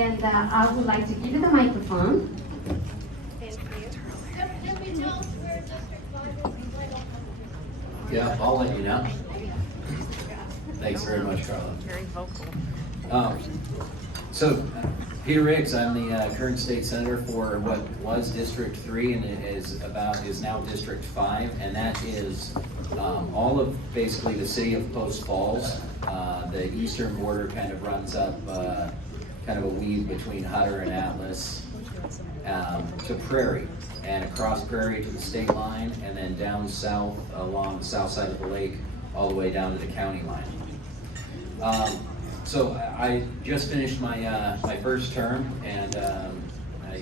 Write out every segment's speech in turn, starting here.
And I would like to give you the microphone. Yeah, I'll let you know. Thanks very much, Carla. Very vocal. Peter Riggs, I'm the current state senator for what was District 3 and is now District 5, and that is all of basically the city of Post Falls. The eastern border kind of runs up kind of a weave between Hutter and Atlas to Prairie, and across Prairie to the state line, and then down south along the south side of the lake all the way down to the county line. So I just finished my my first term, and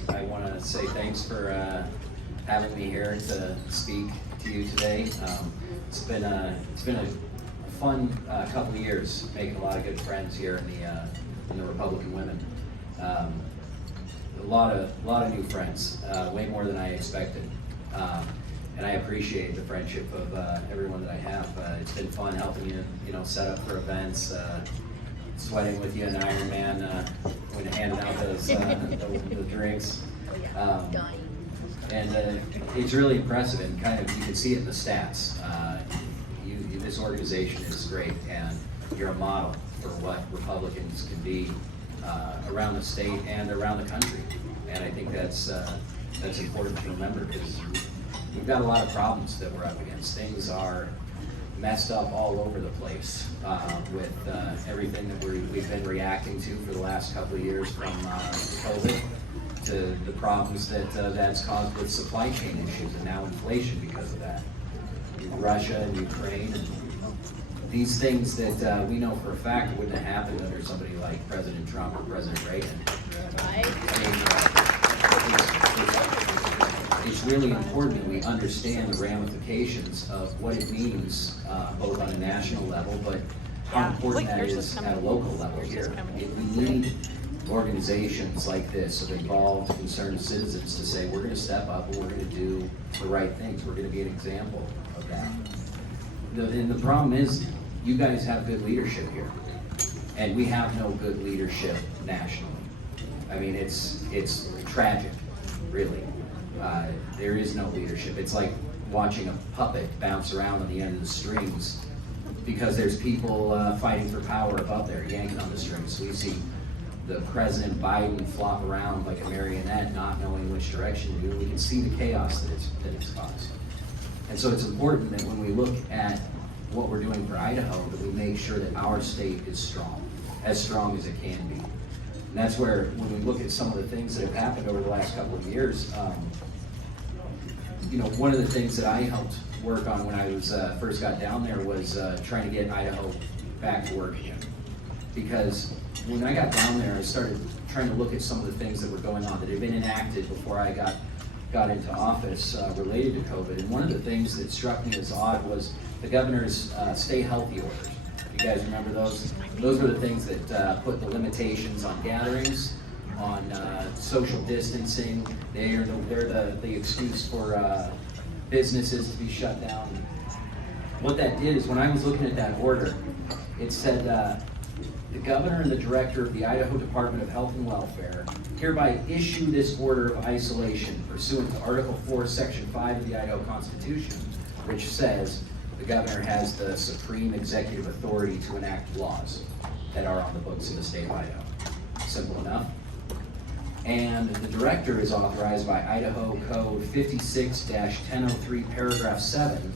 I want to say thanks for having me here to speak to you today. It's been a fun couple of years, making a lot of good friends here in the Republican Women. A lot of new friends, way more than I expected. And I appreciate the friendship of everyone that I have. It's been fun helping you know, set up for events, sweating with you in Ironman when handing out those the drinks. And it's really impressive, and kind of you can see it in the stats. This organization is great, and you're a model for what Republicans can be around the state and around the country. And I think that's important to remember, because we've got a lot of problems that we're up against. Things are messed up all over the place with everything that we've been reacting to for the last couple of years, from COVID to the problems that's caused with supply chain issues, and now inflation because of that. Russia and Ukraine, and these things that we know for a fact wouldn't have happened under somebody like President Trump or President Reagan. Right. It's really important that we understand the ramifications of what it means, both on a national level, but how important that is at a local level here. We need organizations like this of involved, concerned citizens to say, we're going to step up and we're going to do the right things. We're going to be an example of that. And the problem is, you guys have good leadership here, and we have no good leadership nationally. I mean, it's tragic, really. There is no leadership. It's like watching a puppet bounce around on the end of the strings, because there's people fighting for power above there, yanking on the strings. We see the President Biden flop around like a marionette, not knowing which direction to do. We can see the chaos that it's caused. And so it's important that when we look at what we're doing for Idaho, that we make sure that our state is strong as it can be. And that's where, when we look at some of the things that have happened over the last couple of years, you know, one of the things that I helped work on when I was first got down there was trying to get Idaho back to work again. Because when I got down there, I started trying to look at some of the things that were going on that had been enacted before I got into office related to COVID. And one of the things that struck me as odd was the governor's stay healthy orders. You guys remember those? Those were the things that put the limitations on gatherings, on social distancing. They're the excuse for businesses to be shut down. What that did is, when I was looking at that order, it said, the governor and the director of the Idaho Department of Health and Welfare hereby issue this order of isolation pursuant to Article 4, Section 5 of the Idaho Constitution, which says the governor has the supreme executive authority to enact laws that are on the books of the state of Idaho. Simple enough. And the director is authorized by Idaho Code 56-1003, paragraph 7,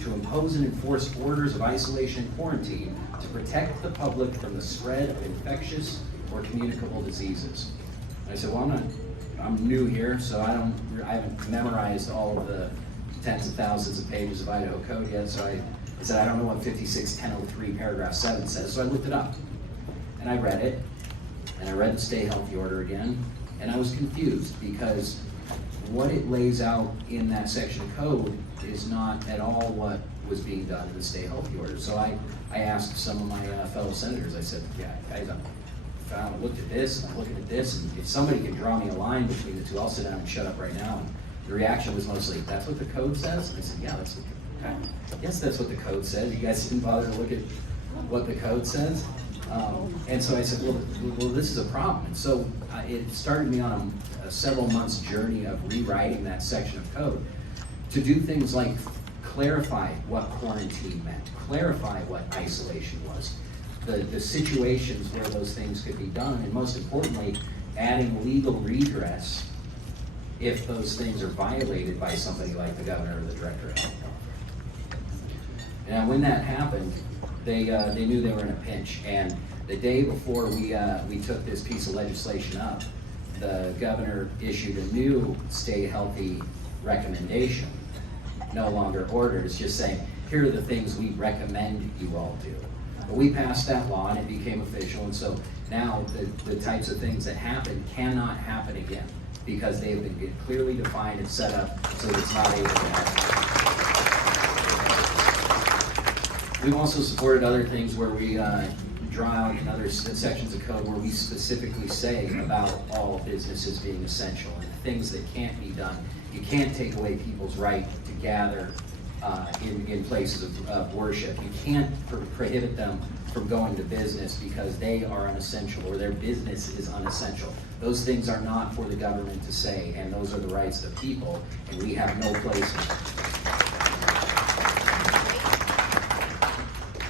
to impose and enforce orders of isolation and quarantine to protect the public from the spread of infectious or communicable diseases. And I said, well, I'm new here, so I haven't memorized all of the tens of thousands of pages of Idaho code yet, so I said, I don't know what 56-1003 paragraph 7 says, so I looked it up. And I read it, and I read the Stay Healthy order again, and I was confused, because what it lays out in that section of code is not at all what was being done in the Stay Healthy order. So I asked some of my fellow senators, I said, yeah, guys, I looked at this, and I'm looking at this, and if somebody can draw me a line between the two, I'll sit down and shut up right now. And the reaction was mostly, that's what the code says? And I said, yeah, yes, that's what the code says. You guys didn't bother to look at what the code says? And so I said, well, this is a problem. And so it started me on a several months journey of rewriting that section of code to do things like clarify what quarantine meant, clarify what isolation was, the situations where those things could be done, and most importantly, adding legal redress if those things are violated by somebody like the governor or the director of health. And when that happened, they knew they were in a pinch. And the day before we took this piece of legislation up, the governor issued a new stay healthy recommendation, no longer orders, just saying, here are the things we recommend you all do. But we passed that law and it became official, and so now the types of things that happen cannot happen again because they have been clearly defined and set up so that it's not able to happen. We've also supported other things where we draw out in other sections of code where we specifically say about all businesses being essential and things that can't be done. You can't take away people's right to gather in places of worship. You can't prohibit them from going to business because they are unessential or their business is unessential. Those things are not for the government to say, and those are the rights of the people, and we have no place in them.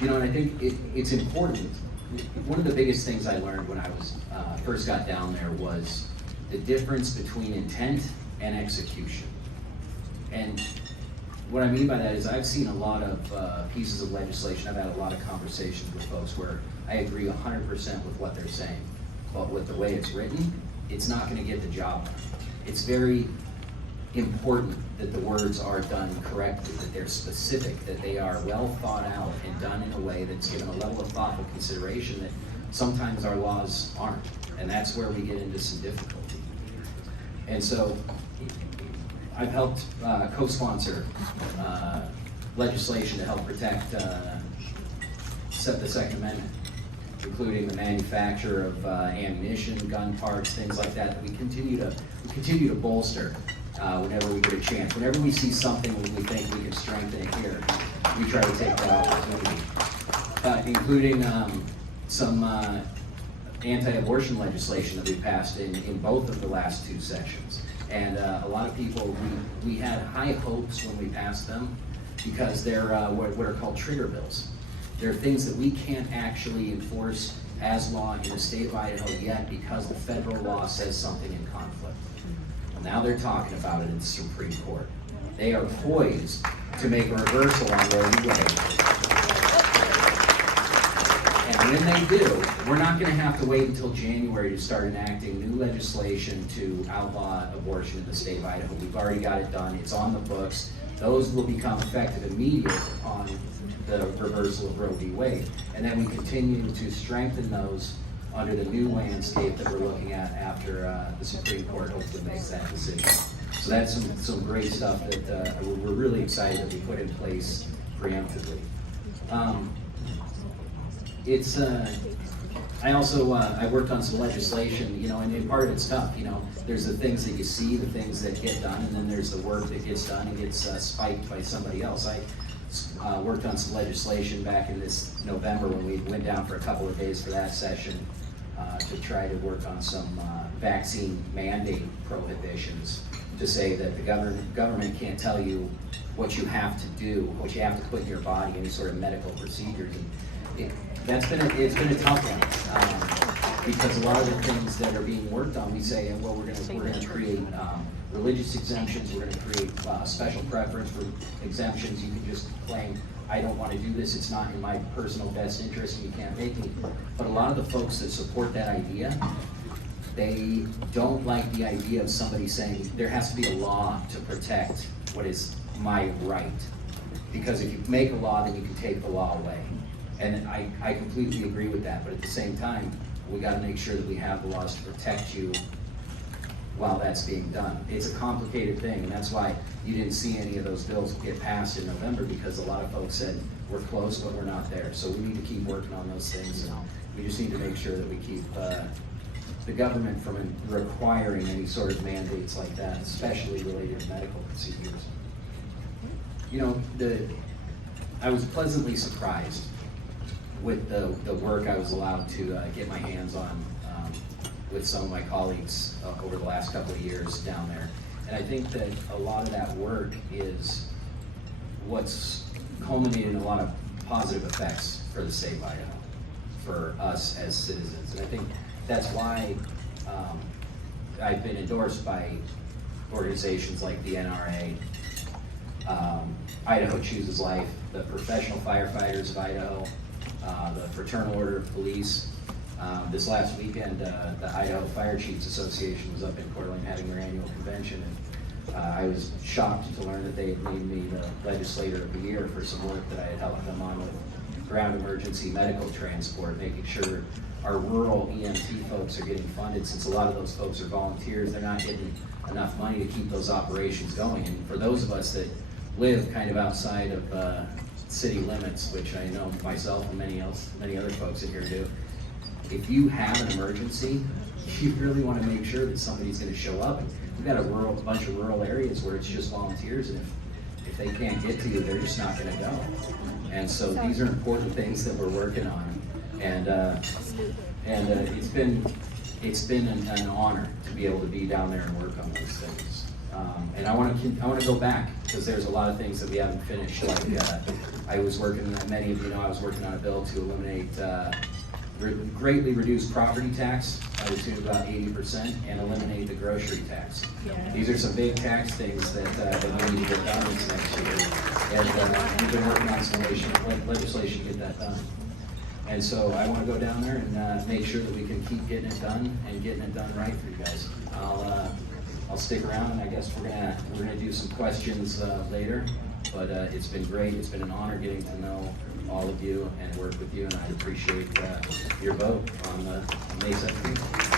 You know, and I think it's important. One of the biggest things I learned when I was first got down there was the difference between intent and execution. And what I mean by that is I've seen a lot of pieces of legislation. I've had a lot of conversations with folks where I agree 100% with what they're saying, but with the way it's written, it's not going to get the job done. It's very important that the words are done correctly, that they're specific, that they are well thought out and done in a way that's given a level of thoughtful consideration that sometimes our laws aren't, and that's where we get into some difficulty. And so I've helped co-sponsor legislation to help protect the Second Amendment, including the manufacture of ammunition, gun parts, things like that. We continue to bolster whenever we get a chance. Whenever we see something we think we can strengthen it here, we try to take that opportunity, including some anti-abortion legislation that we passed in both of the last two sections. And a lot of people, we had high hopes when we passed them because they're what are called trigger bills. They're things that we can't actually enforce as law in the state of Idaho yet because the federal law says something in conflict. Well, now they're talking about it in the Supreme Court. They are poised to make a reversal on Roe v. Wade. And when they do, we're not going to have to wait until January to start enacting new legislation to outlaw abortion in the state of Idaho. We've already got it done. It's on the books. Those will become effective immediately upon the reversal of Roe v. Wade. And then we continue to strengthen those under the new landscape that we're looking at after the Supreme Court hopefully makes that decision. So that's some great stuff that we're really excited that we put in place preemptively. I also I worked on some legislation, you know, and part of it's tough. You know, there's the things that you see, the things that get done, and then there's the work that gets done and gets spiked by somebody else. I worked on some legislation back in this November when we went down for a couple of days for that session to try to work on some vaccine mandate prohibitions to say that the government can't tell you what you have to do, what you have to put in your body, any sort of medical procedures. And it's been a tough one because a lot of the things that are being worked on, we say, well, we're going to create religious exemptions. We're going to create special preference for exemptions. You can just claim, I don't want to do this. It's not in my personal best interest, and you can't make me. But a lot of the folks that support that idea, they don't like the idea of somebody saying there has to be a law to protect what is my right. Because if you make a law, then you can take the law away. And I completely agree with that, but at the same time, we got to make sure that we have the laws to protect you while that's being done. It's a complicated thing, and that's why you didn't see any of those bills get passed in November, because a lot of folks said, we're close, but we're not there. So we need to keep working on those things, and we just need to make sure that we keep the government from requiring any sort of mandates like that, especially related to medical procedures. You know, I was pleasantly surprised with the work I was allowed to get my hands on with some of my colleagues over the last couple of years down there. And I think that a lot of that work is what's culminated in a lot of positive effects for the state of Idaho, for us as citizens. And I think that's why I've been endorsed by organizations like the NRA, Idaho Chooses Life, the Professional Firefighters of Idaho, the Fraternal Order of Police. This last weekend, the Idaho Fire Chiefs Association was up in Coeur d'Alene having their annual convention, and I was shocked to learn that they had named me the Legislator of the Year for some work that I had helped them on with ground emergency medical transport, making sure our rural EMT folks are getting funded. Since a lot of those folks are volunteers, they're not getting enough money to keep those operations going. And for those of us that live kind of outside of city limits, which I know myself and many other folks in here do, if you have an emergency, you really want to make sure that somebody's going to show up. We've got a bunch of rural areas where it's just volunteers, and if they can't get to you, they're just not going to go. And so these are important things that we're working on, and it's been an honor to be able to be down there and work on those things. And I want to go back, because there's a lot of things that we haven't finished. Like I was working, many of you know, I was working on a bill to eliminate greatly reduce property tax by the tune of about 80% and eliminate the grocery tax. Yeah. These are some big tax things that we need to get done this next year. And we've been working on some legislation to get that done. And so I want to go down there and make sure that we can keep getting it done and getting it done right for you guys. I'll stick around, and I guess we're gonna do some questions later. But it's been great. It's been an honor getting to know all of you and work with you, and I appreciate your vote on May 17th.